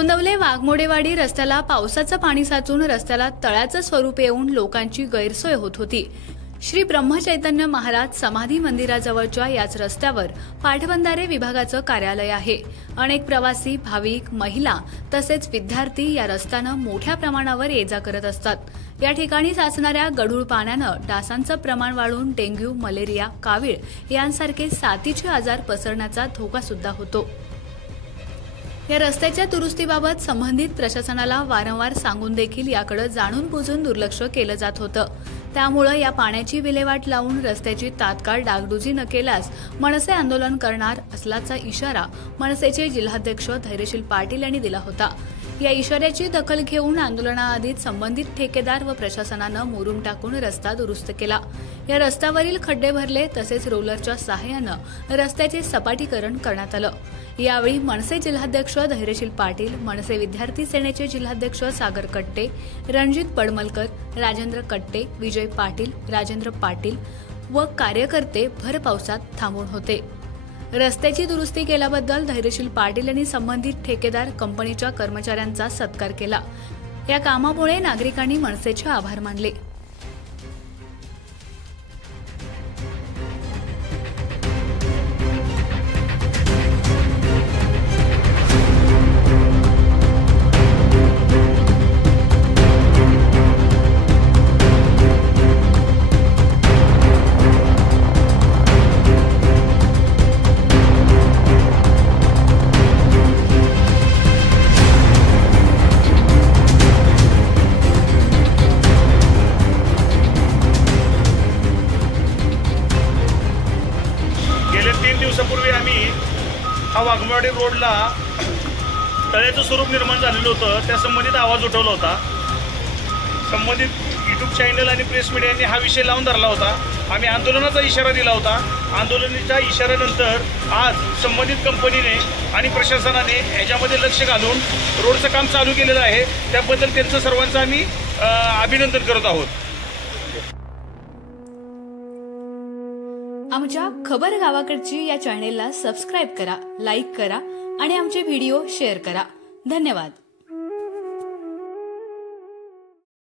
गोंदवले वाघमोडेवाडी रस्त्याला पावसाचं पाणी साचून रस्त्याला तळ्याचं स्वरूप येऊन लोकांची गैरसोय होत होती। श्री ब्रह्मचैतन्य महाराज समाधी मंदिराजवळच्या याच रस्त्यावर पाटबंधारे विभागाचं कार्यालय आहे। अनेक प्रवासी, भाविक, महिला तसेच विद्यार्थी या रस्त्यानं मोठ्या प्रमाणावर ये जा करत असतात। या ठिकाणी साचणाऱ्या गढूळ पाण्यानं डासांचं प्रमाण वाढून डेंग्यू, मलेरिया, कावीळ यांसारखे साथीचे आजार पसरण्याचा धोका सुद्धा होतो। या रस्त्याच्या दुरुस्तीबाबत संबंधित प्रशासनाला वारंवार सांगून देखील याकडे जाणून-बुजून दुर्लक्ष केलं जात होतं। त्यामुळे या पाण्याची विल्हेवाट लावून रस्त्याची तात्काळ डागडुजी न केल्यास मनसे आंदोलन करणार असल्याचा इशारा मनसेचे जिल्हाध्यक्ष धैर्यशील पाटील यांनी दिला होता। या इशाऱ्याची दखल घेऊन आंदोलनाआधीच संबंधित ठेकेदार व प्रशासनानं मुरुम टाकून रस्ता दुरुस्त केला। या रस्त्यावरील खड्डे भरले तसेच रोलरच्या सहाय्यानं रस्त्याचे सपाटीकरण करण्यात आलं। यावेळी मनसे जिल्हाध्यक्ष धैर्यशील पाटील, मनसे विद्यार्थी सेनेचे जिल्हाध्यक्ष सागर कट्टे, रणजित पडमलकर, राजेंद्र कट्टे, विजय पाटील, राजेंद्र पाटील व कार्यकर्ते भर पावसात थांबून होते। रस्त्याची दुरुस्ती केल्याबद्दल धैर्यशील पाटील यांनी संबंधित ठेकेदार कंपनीच्या कर्मचाऱ्यांचा सत्कार केला। या कामामुळे नागरिकांनी मनसेचे आभार मानले। गेल्या 3 दिवसापूर्वी आम्ही हा वाघमोडे रोडला तळ्याचं स्वरूप निर्माण झालेलं होतं, त्या संबंधित आवाज उठवला होता। संबंधित यूट्यूब चॅनल आणि प्रेस मीडियाने हा विषय लावून धरला होता। आम्ही आंदोलनाचा इशारा दिला होता। आंदोलनाच्या इशाऱ्यानंतर आज संबंधित कंपनीने आणि प्रशासनाने याच्यामध्ये लक्ष घालून रोडचं काम चालू केलेलं आहे। त्याबद्दल त्यांचं सर्वांचं आम्ही अभिनंदन करत आहोत। आमच्या खबर गावाकडची या चॅनेलला सबस्क्राइब करा, लाईक करा आणि आमचे व्हिडिओ शेअर करा। धन्यवाद।